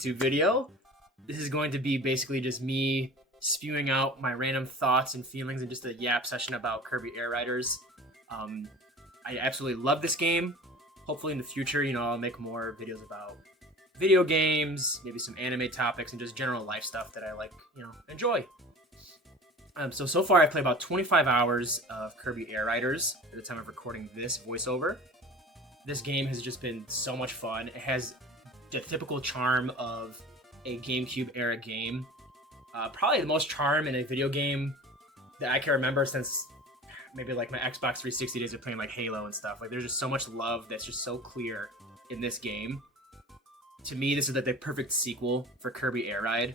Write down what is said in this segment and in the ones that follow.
YouTube video. This is going to be basically just me spewing out my random thoughts and feelings and just a yap session about Kirby Air Riders. I absolutely love this game. Hopefully in the future, I'll make more videos about video games, maybe some anime topics, and just general life stuff that I like, enjoy. So far I've played about 25 hours of Kirby Air Riders at the time of recording this voiceover. This game has just been so much fun. It has the typical charm of a GameCube era game. Probably the most charm in a video game that I can remember since maybe like my Xbox 360 days of playing like Halo and stuff. Like there's just so much love that's just so clear in this game. To me, this is the perfect sequel for Kirby Air Ride.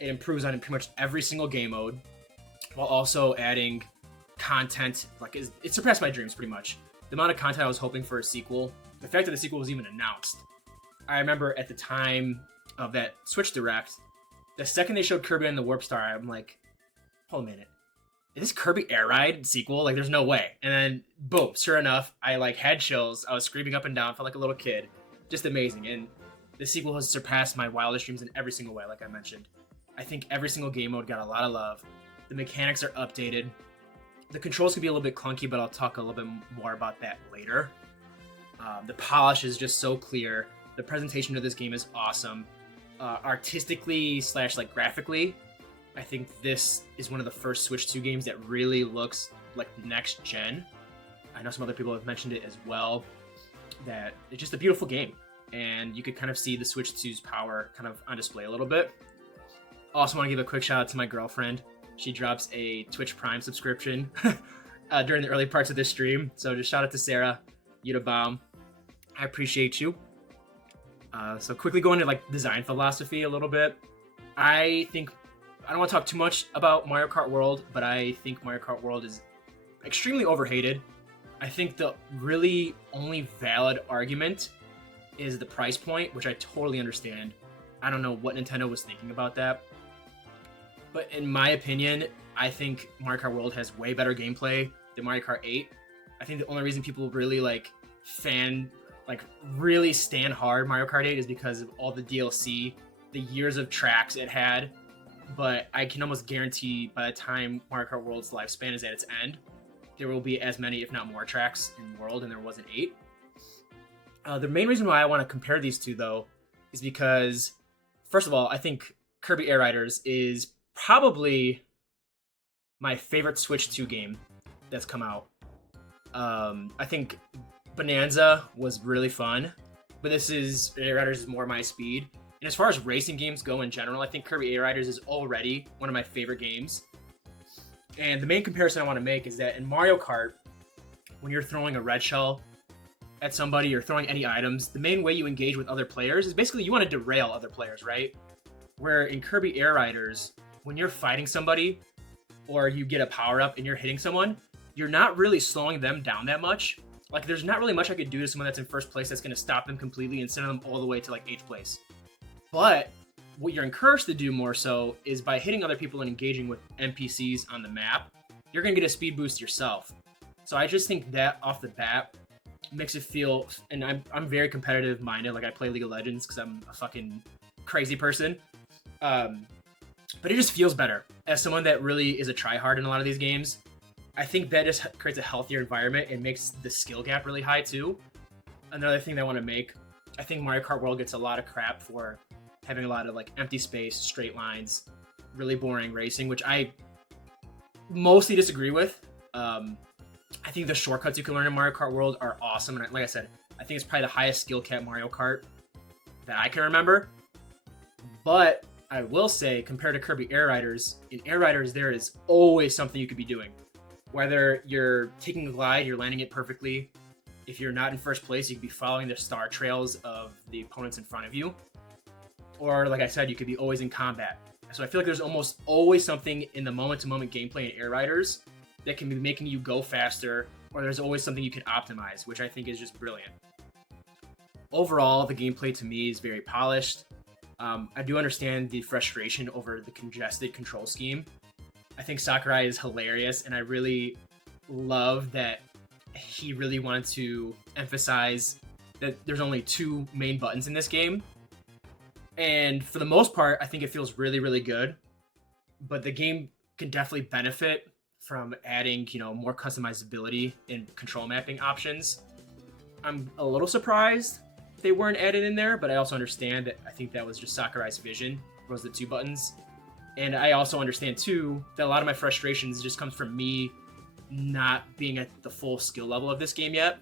It improves on pretty much every single game mode, while also adding content. Like it surpassed my dreams pretty much. The amount of content I was hoping for a sequel, the fact that the sequel was even announced. I remember at the time of that Switch Direct, the second they showed Kirby and the Warp Star, I'm like, hold a minute. Is this Kirby Air Ride sequel? Like, there's no way. And then, boom, sure enough, I had chills. I was screaming up and down, felt like a little kid. Just amazing. And the sequel has surpassed my wildest dreams in every single way, like I mentioned. I think every single game mode got a lot of love. The mechanics are updated. The controls can be a little bit clunky, but I'll talk a little bit more about that later. The polish is just so clear. The presentation of this game is awesome. Artistically / graphically, I think this is one of the first Switch 2 games that really looks like next gen. I know some other people have mentioned it as well, that it's just a beautiful game. And you could kind of see the Switch 2's power kind of on display a little bit. Also want to give a quick shout out to my girlfriend. She drops a Twitch Prime subscription during the early parts of this stream. So just shout out to Sarah. You the bomb. I appreciate you. So quickly going into design philosophy a little bit. I don't want to talk too much about Mario Kart World, but I think Mario Kart World is extremely overhated. I think the really only valid argument is the price point, which I totally understand. I don't know what Nintendo was thinking about that. But in my opinion, I think Mario Kart World has way better gameplay than Mario Kart 8. I think the only reason people really really stand hard Mario Kart 8 is because of all the DLC, the years of tracks it had. But I can almost guarantee by the time Mario Kart World's lifespan is at its end, there will be as many, if not more, tracks in the world, and there was in 8. The main reason why I want to compare these two, though, is because, first of all, I think Kirby Air Riders is probably my favorite Switch 2 game that's come out. I think Bonanza was really fun, but Air Riders is more my speed. And as far as racing games go in general, I think Kirby Air Riders is already one of my favorite games. And the main comparison I want to make is that in Mario Kart, when you're throwing a red shell at somebody or throwing any items, the main way you engage with other players is basically you want to derail other players, right? Where in Kirby Air Riders, when you're fighting somebody or you get a power-up and you're hitting someone, you're not really slowing them down that much. There's not really much I could do to someone that's in first place that's going to stop them completely and send them all the way to 8th place. But what you're encouraged to do more so is by hitting other people and engaging with NPCs on the map, you're going to get a speed boost yourself. So I just think that off the bat makes it feel, and I'm very competitive minded. I play League of Legends because I'm a fucking crazy person. But it just feels better as someone that really is a tryhard in a lot of these games. I think that just creates a healthier environment and makes the skill gap really high too. Another thing that I want to make, I think Mario Kart World gets a lot of crap for having a lot of empty space, straight lines, really boring racing, which I mostly disagree with. I think the shortcuts you can learn in Mario Kart World are awesome, and like I said, I think it's probably the highest skill cap Mario Kart that I can remember. But I will say, compared to Kirby Air Riders, in Air Riders there is always something you could be doing. Whether you're taking a glide, you're landing it perfectly. If you're not in first place, you could be following the star trails of the opponents in front of you. Or, like I said, you could be always in combat. So I feel like there's almost always something in the moment-to-moment gameplay in Air Riders that can be making you go faster, or there's always something you can optimize, which I think is just brilliant. Overall, the gameplay to me is very polished. I do understand the frustration over the congested control scheme. I think Sakurai is hilarious, and I really love that he really wanted to emphasize that there's only 2 main buttons in this game. And for the most part, I think it feels really, really good. But the game can definitely benefit from adding, more customizability and control mapping options. I'm a little surprised they weren't added in there, but I also understand that I think that was just Sakurai's vision, was the 2 buttons. And I also understand too that a lot of my frustrations just comes from me not being at the full skill level of this game yet,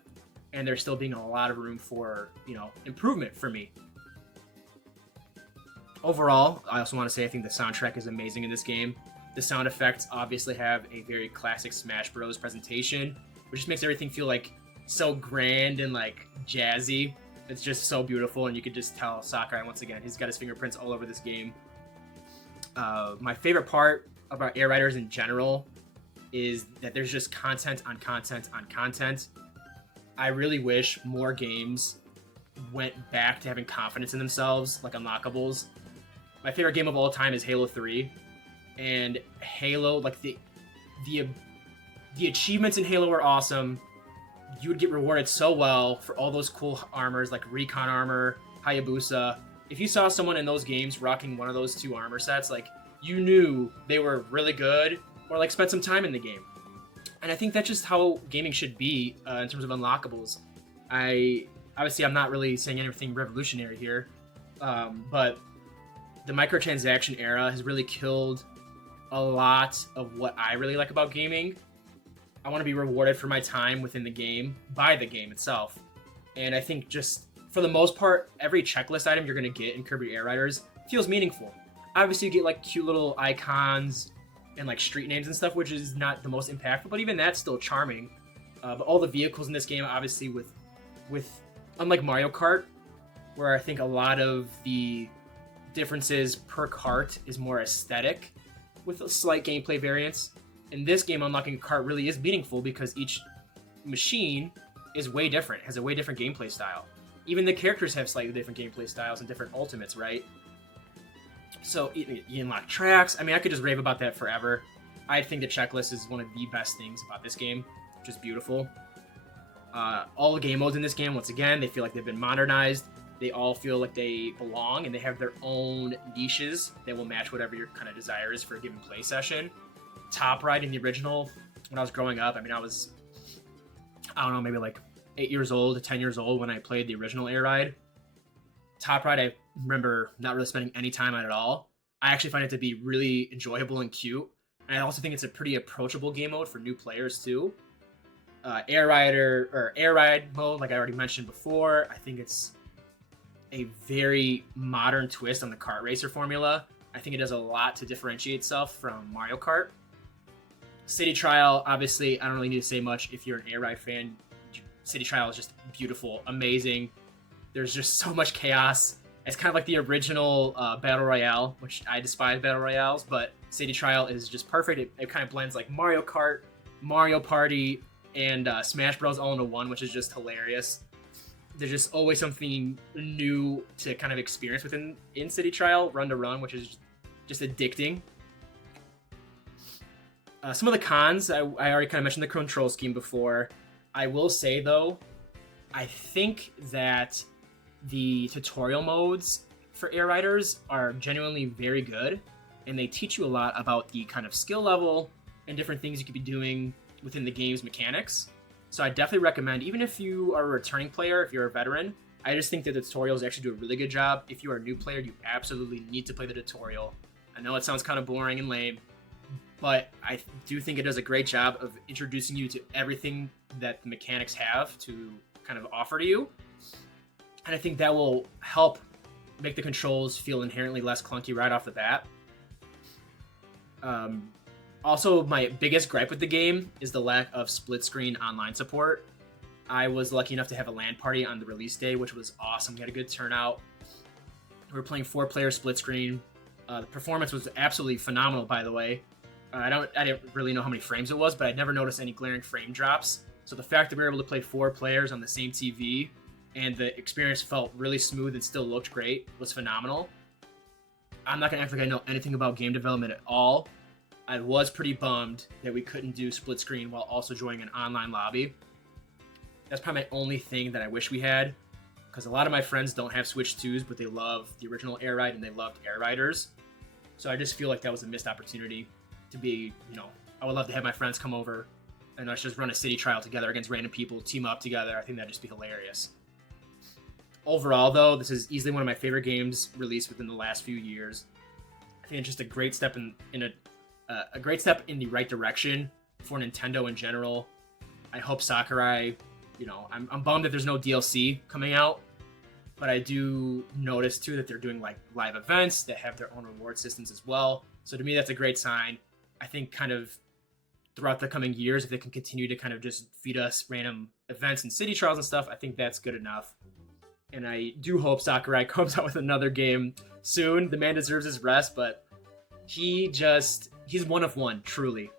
and there's still being a lot of room for, improvement for me. Overall, I also want to say I think the soundtrack is amazing in this game. The sound effects obviously have a very classic Smash Bros. Presentation, which just makes everything feel like so grand and like jazzy. It's just so beautiful, and you could just tell Sakurai, once again, he's got his fingerprints all over this game. My favorite part about Air Riders in general is that there's just content on content on content. I really wish more games went back to having confidence in themselves, like unlockables. My favorite game of all time is Halo 3, and Halo, like the achievements in Halo are awesome. You would get rewarded so well for all those cool armors, like Recon armor, Hayabusa. If you saw someone in those games rocking one of those 2 armor sets, like, you knew they were really good, or like spent some time in the game. And I think that's just how gaming should be in terms of unlockables. I'm not really saying anything revolutionary here, but the microtransaction era has really killed a lot of what I really like about gaming. I want to be rewarded for my time within the game by the game itself. And I think just for the most part, every checklist item you're going to get in Kirby Air Riders feels meaningful. Obviously, you get like cute little icons and like street names and stuff, which is not the most impactful, but even that's still charming. But all the vehicles in this game, obviously, with unlike Mario Kart, where I think a lot of the differences per cart is more aesthetic with a slight gameplay variance. In this game, unlocking a cart really is meaningful because each machine is way different, has a way different gameplay style. Even the characters have slightly different gameplay styles and different ultimates, right? So you unlock tracks. I mean, I could just rave about that forever. I think the checklist is one of the best things about this game, which is beautiful. All the game modes in this game, once again, they feel like they've been modernized. They all feel like they belong, and they have their own niches that will match whatever your kind of desire is for a given play session. Top Ride in the original, when I was growing up, I mean, I don't know, maybe like 8 years old, 10 years old when I played the original Air Ride. Top Ride, I remember not really spending any time on it at all. I actually find it to be really enjoyable and cute. And I also think it's a pretty approachable game mode for new players too. Air Ride mode, like I already mentioned before, I think it's a very modern twist on the kart racer formula. I think it does a lot to differentiate itself from Mario Kart. City Trial, obviously, I don't really need to say much. If you're an Air Ride fan, City Trial is just beautiful, amazing. There's just so much chaos. It's kind of like the original Battle Royale, which I despise Battle Royales, but City Trial is just perfect. It kind of blends like Mario Kart, Mario Party, and Smash Bros. All into one, which is just hilarious. There's just always something new to kind of experience in City Trial, Run to Run, which is just addicting. Some of the cons, I already kind of mentioned the control scheme before. I will say, though, I think that the tutorial modes for Air Riders are genuinely very good, and they teach you a lot about the kind of skill level and different things you could be doing within the game's mechanics. So I definitely recommend, even if you are a returning player, if you're a veteran, I just think that the tutorials actually do a really good job. If you are a new player, you absolutely need to play the tutorial. I know it sounds kind of boring and lame, but I do think it does a great job of introducing you to everything that the mechanics have to kind of offer to you. And I think that will help make the controls feel inherently less clunky right off the bat. Also, my biggest gripe with the game is the lack of split-screen online support. I was lucky enough to have a LAN party on the release day, which was awesome. We had a good turnout. We were playing 4-player split-screen. The performance was absolutely phenomenal, by the way. I didn't really know how many frames it was, but I'd never noticed any glaring frame drops. So the fact that we were able to play 4 players on the same TV and the experience felt really smooth and still looked great was phenomenal. I'm not going to act like I know anything about game development at all. I was pretty bummed that we couldn't do split screen while also joining an online lobby. That's probably my only thing that I wish we had. because a lot of my friends don't have Switch 2s, but they love the original Air Ride and they loved Air Riders. So I just feel like that was a missed opportunity to be, I would love to have my friends come over and let's just run a city trial together against random people, team up together. I think that'd just be hilarious. Overall, though, this is easily one of my favorite games released within the last few years. I think it's just a great step in a great step in the right direction for Nintendo in general. I hope Sakurai, I'm bummed that there's no DLC coming out, but I do notice too that they're doing like live events that have their own reward systems as well. So to me, that's a great sign. I think kind of throughout the coming years, if they can continue to kind of just feed us random events and city trials and stuff, I think that's good enough. And I do hope Sakurai comes out with another game soon. The man deserves his rest, but he's one of one, truly.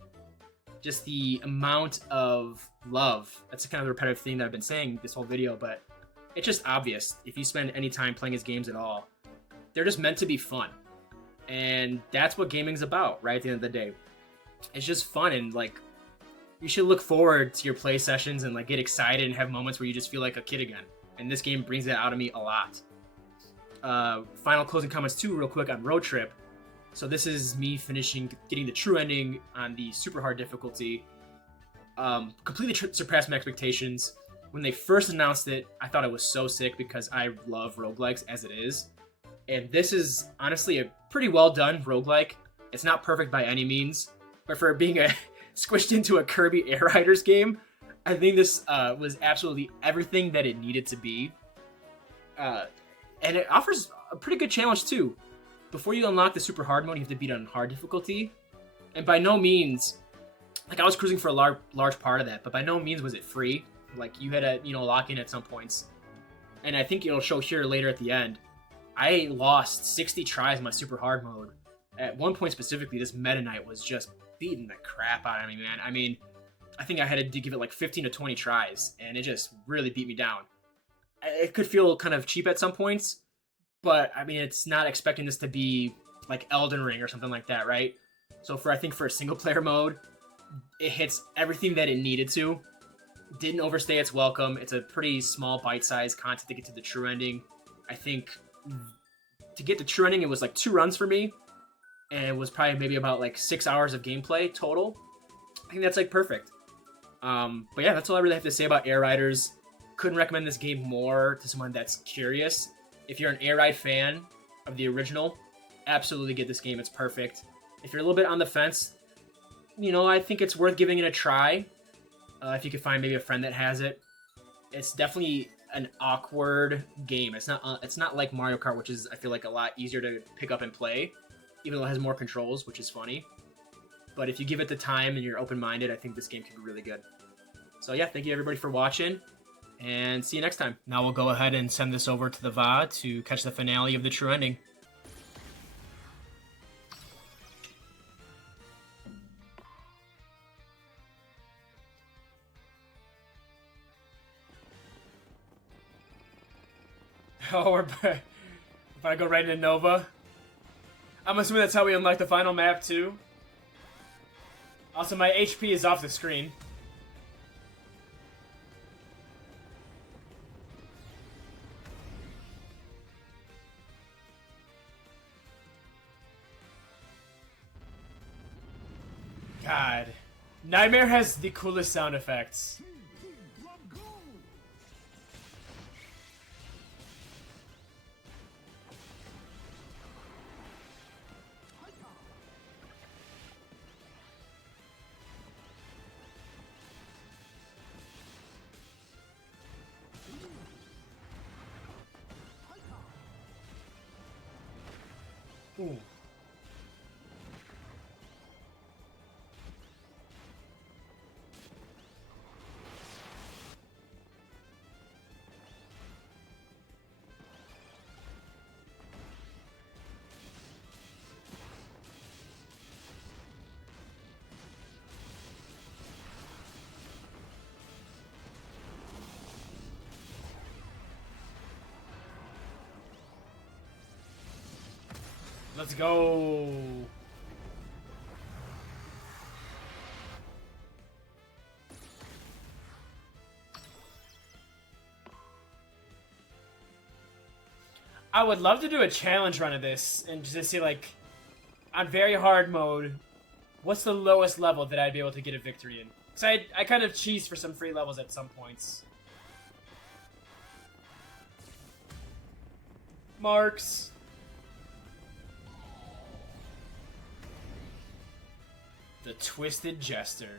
Just the amount of love. That's kind of the repetitive thing that I've been saying this whole video, but it's just obvious if you spend any time playing his games at all. They're just meant to be fun. And that's what gaming's about, right? At the end of the day. It's just fun, and like you should look forward to your play sessions and like get excited and have moments where you just feel like a kid again. And this game brings that out of me a lot. Final closing comments too, real quick on Road Trip. So this is me getting the true ending on the super hard difficulty. Completely surpassed my expectations. When they first announced it, I thought it was so sick because I love roguelikes as it is. And this is honestly a pretty well done roguelike. It's not perfect by any means, but for being squished into a Kirby Air Riders game, I think this was absolutely everything that it needed to be. And it offers a pretty good challenge too. Before you unlock the super hard mode, you have to beat on hard difficulty. And by no means, like I was cruising for a large part of that, but by no means was it free. Like you had to, lock in at some points. And I think it'll show here later at the end. I lost 60 tries in my super hard mode. At one point specifically, this Meta Knight was just beating the crap out of me, man. I mean, I think I had to give it like 15 to 20 tries, and it just really beat me down. It could feel kind of cheap at some points, but I mean, it's not expecting this to be like Elden Ring or something like that, right? So I think for a single player mode, it hits everything that it needed to. Didn't overstay its welcome. It's a pretty small bite-sized content to get to the true ending. I think to get the true ending, it was like 2 runs for me, and it was probably maybe about like 6 hours of gameplay total. I think that's like perfect. But yeah, that's all I really have to say about Air Riders. Couldn't recommend this game more to someone that's curious. If you're an Air Ride fan of the original, absolutely get this game. It's perfect. If you're a little bit on the fence, I think it's worth giving it a try. If you could find maybe a friend that has it. It's definitely an awkward game. It's not like Mario Kart, which is, I feel like, a lot easier to pick up and play, even though it has more controls, which is funny. But if you give it the time and you're open-minded, I think this game can be really good. So yeah, thank you everybody for watching, and see you next time. Now we'll go ahead and send this over to the VOD to catch the finale of the true ending. Oh, we're back. If I go right into Nova, I'm assuming that's how we unlock the final map too. Also, my HP is off the screen. God. Nightmare has the coolest sound effects. Ooh. Let's go. I would love to do a challenge run of this and just see, like, on very hard mode, what's the lowest level that I'd be able to get a victory in? Because I kind of cheese for some free levels at some points. Marks. The Twisted Jester.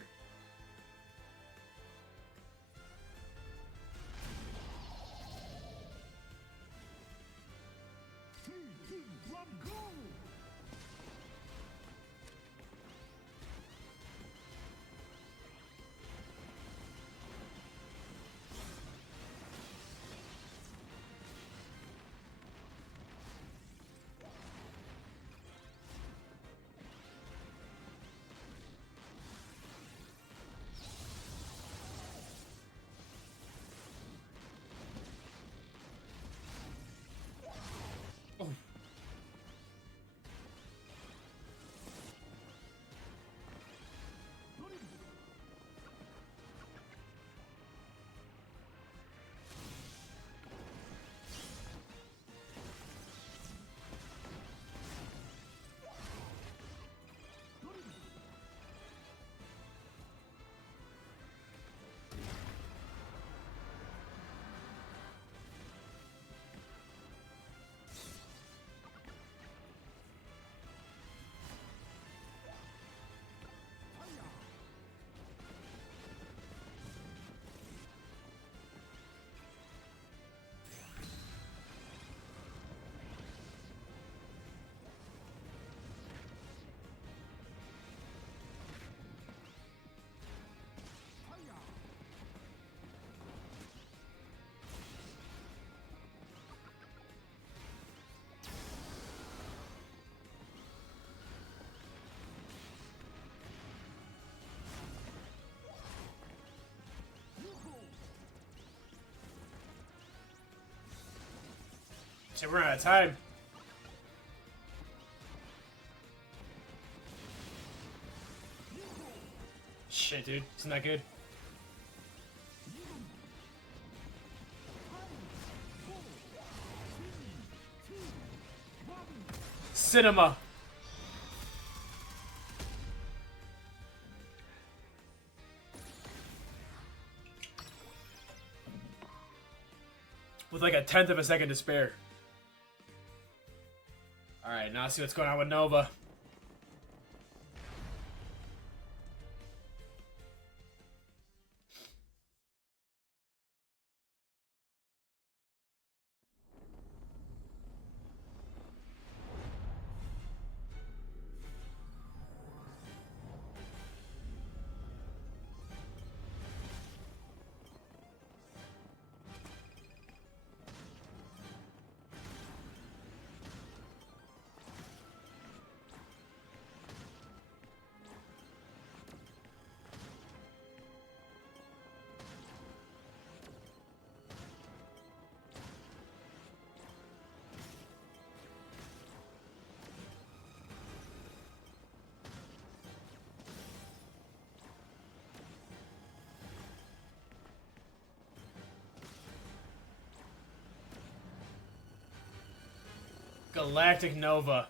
Shit, we're out of time. Shit, dude. Isn't that good? Cinema. With like a 1/10 of a second to spare. Alright, now let's see what's going on with Nova. Galactic Nova.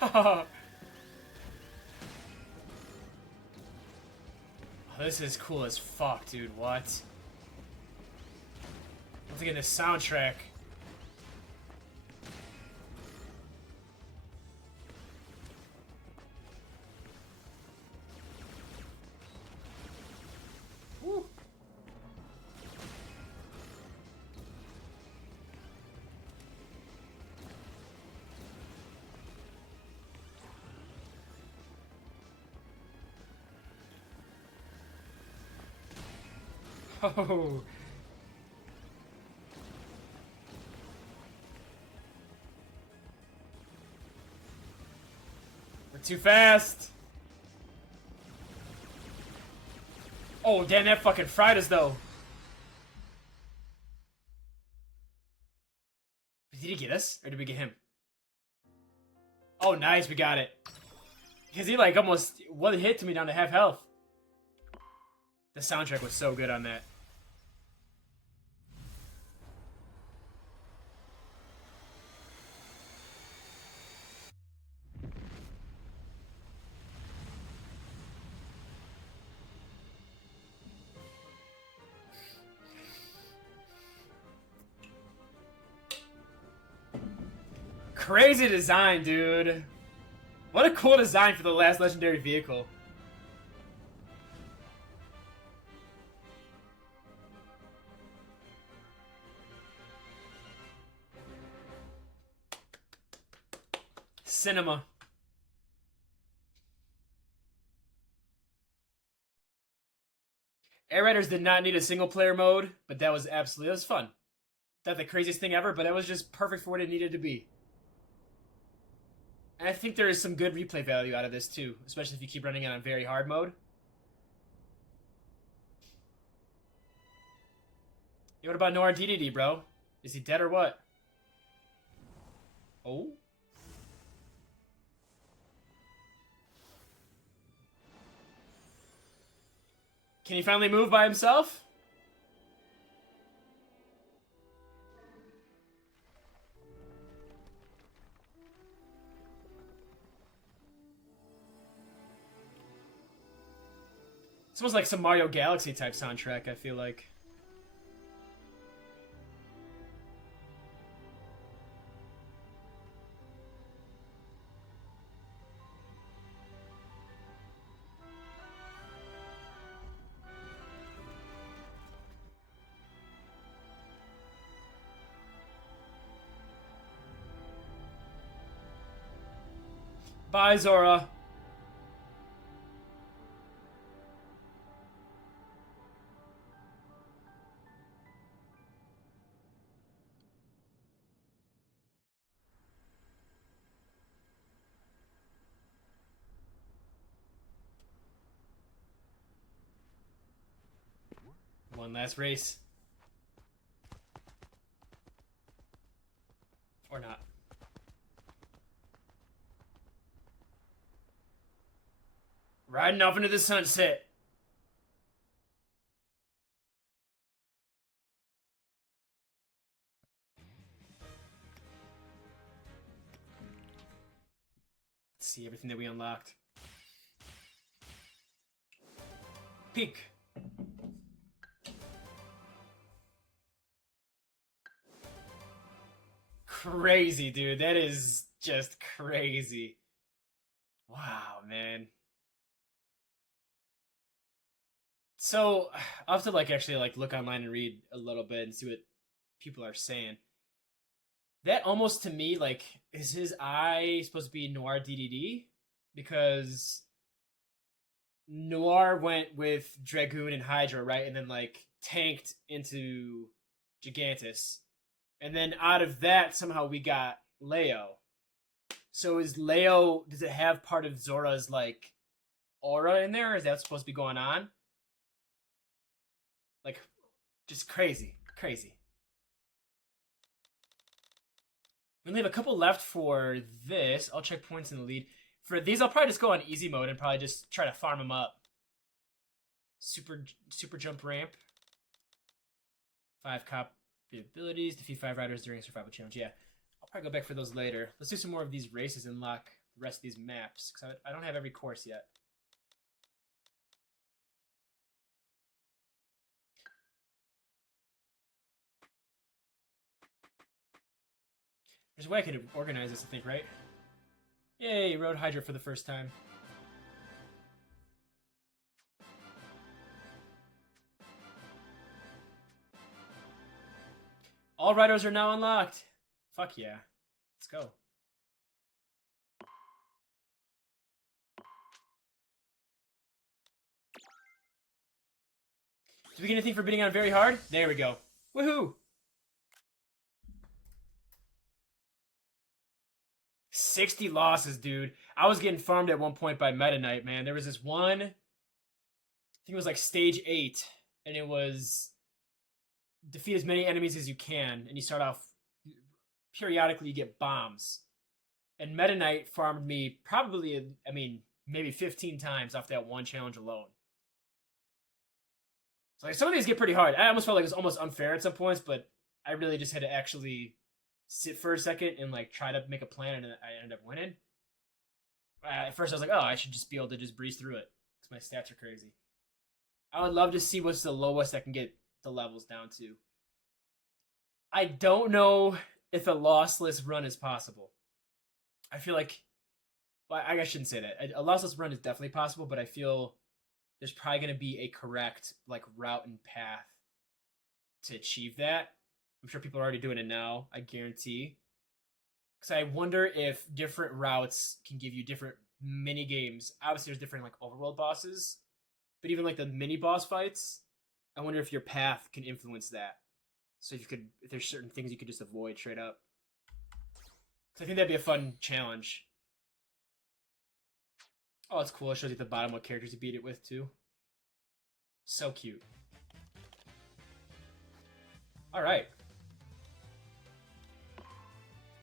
Oh, this is cool as fuck, dude. What? Let's get this soundtrack. Woo. Oh. We're too fast. Oh, damn, that fucking fried us, though. Did he get us? Or did we get him? Oh, nice, we got it. Because he, like, almost one hit to me down to half health. The soundtrack was so good on that. Crazy design, dude. What a cool design for the last legendary vehicle. Cinema. Air Raiders did not need a single player mode, but that was fun. Not the craziest thing ever, but it was just perfect for what it needed to be. And I think there is some good replay value out of this too, especially if you keep running it on very hard mode. Hey, what about Noir DDD, bro? Is he dead or what? Oh? Can he finally move by himself? It's almost like some Mario Galaxy type soundtrack, I feel like. Bye, Zora. One last race. Or not. Riding off into the sunset. Let's see everything that we unlocked. Peak. Crazy, dude. That is just crazy. Wow, man. So, I'll have to actually look online and read a little bit and see what people are saying. That almost to me, is his eye supposed to be Noir DDD? Because Noir went with Dragoon and Hydra, right? And then tanked into Gigantus. And then out of that, somehow we got Leo. So is Leo, does it have part of Zora's aura in there? Is that supposed to be going on? Just crazy. Crazy. We only have a couple left for this. I'll check points in the lead. For these, I'll probably just go on easy mode and probably just try to farm them up. Super jump ramp. 5 copy abilities. Defeat 5 riders during a survival challenge. Yeah, I'll probably go back for those later. Let's do some more of these races and lock the rest of these maps. Because I don't have every course yet. There's a way I could organize this, I think, right? Yay, rode Hydra for the first time. All riders are now unlocked. Fuck yeah. Let's go. Did we get anything for bidding on very hard? There we go. Woohoo! 60 losses, dude. I was getting farmed at one point by Meta Knight, man. There was this one, I think it was stage 8, and it was defeat as many enemies as you can, and you start off, periodically you get bombs. And Meta Knight farmed me probably, maybe 15 times off that one challenge alone. So some of these get pretty hard. I almost felt like it was almost unfair at some points, but I really just had to actually sit for a second and try to make a plan, and I ended up winning. At first I was like, oh, I should just be able to just breeze through it because my stats are crazy. I would love to see what's the lowest I can get the levels down to. I don't know if a lossless run is possible. I feel like, well, I shouldn't say that. A lossless run is definitely possible, but I feel there's probably going to be a correct like route and path to achieve that. I'm sure people are already doing it now. I guarantee. Because I wonder if different routes can give you different mini games. Obviously, there's different like overworld bosses, but even like the mini boss fights, I wonder if your path can influence that. So if there's certain things you could just avoid straight up. So I think that'd be a fun challenge. Oh, it's cool. It shows you at the bottom what characters you beat it with too. So cute. All right.